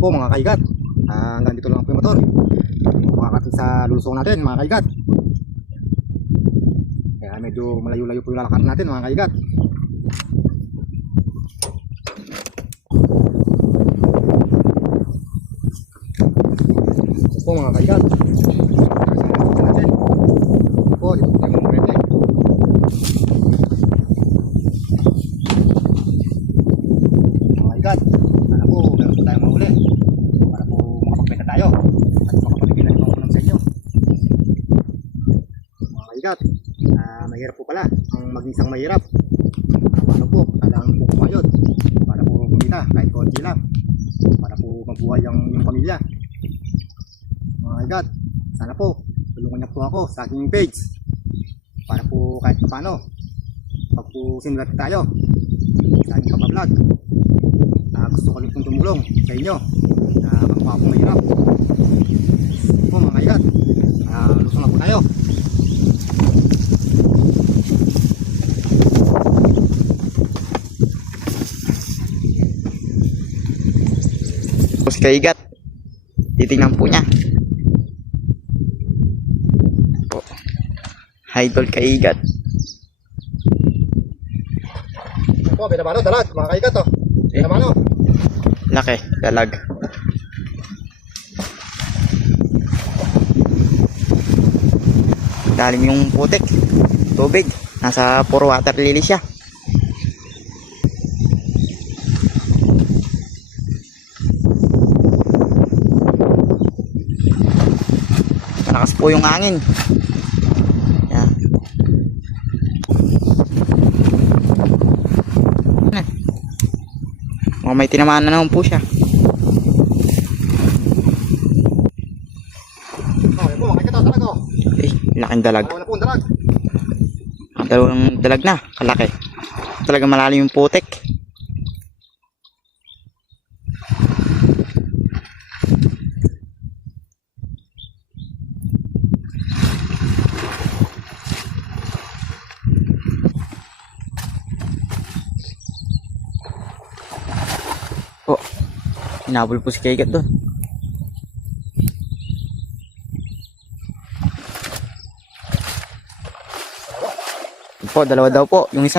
po mga kaigat. Hanggang dito lang po yung motor. Makakating sa lulusong natin mga kaigat. Kaya medyo malayo-layo po yung lalakad natin mga kaigat. Po mga kaigat. Po, dito tayo mga kaigat. Mga kaigat. Sana po, meron po tayong mahuli. Para po makapagbenta tayo. At makapagbigay na ito sa inyo. Mga kaigat. Mahirap po pala ang maging isang mahirap. Paano po? Kailangan po kumayod. Para po kumita kahit konti lang. Para po mabuhay ang inyong pamilya. Mga kaigat, sana po tulungan niyo po ako sa aking page para po kahit paano pag po sinulat tayo sa aking kapablog, gusto ko rin pong tumulong sa inyo na kapwa po mahirap po mga kaigat. Lusong na po tayo. Tapos kaigat, titignan po niya. Idol kaigat. Po, binabano, dalag, mga kaigat to. Binabano. Laki, dalag. Dalim yung putik. Tubig. Nasa puro water lily siya. Malakas po yung hangin. May tinamaan na naman po siya. Okay po, makikita ko dalag. Laking dalag. Wala po ang dalag. Ang dalawang dalag na, kalaki. Talagang malalim yung putik. Hinabol po si kaigat doon. Po, dalawa daw po. Yung isa na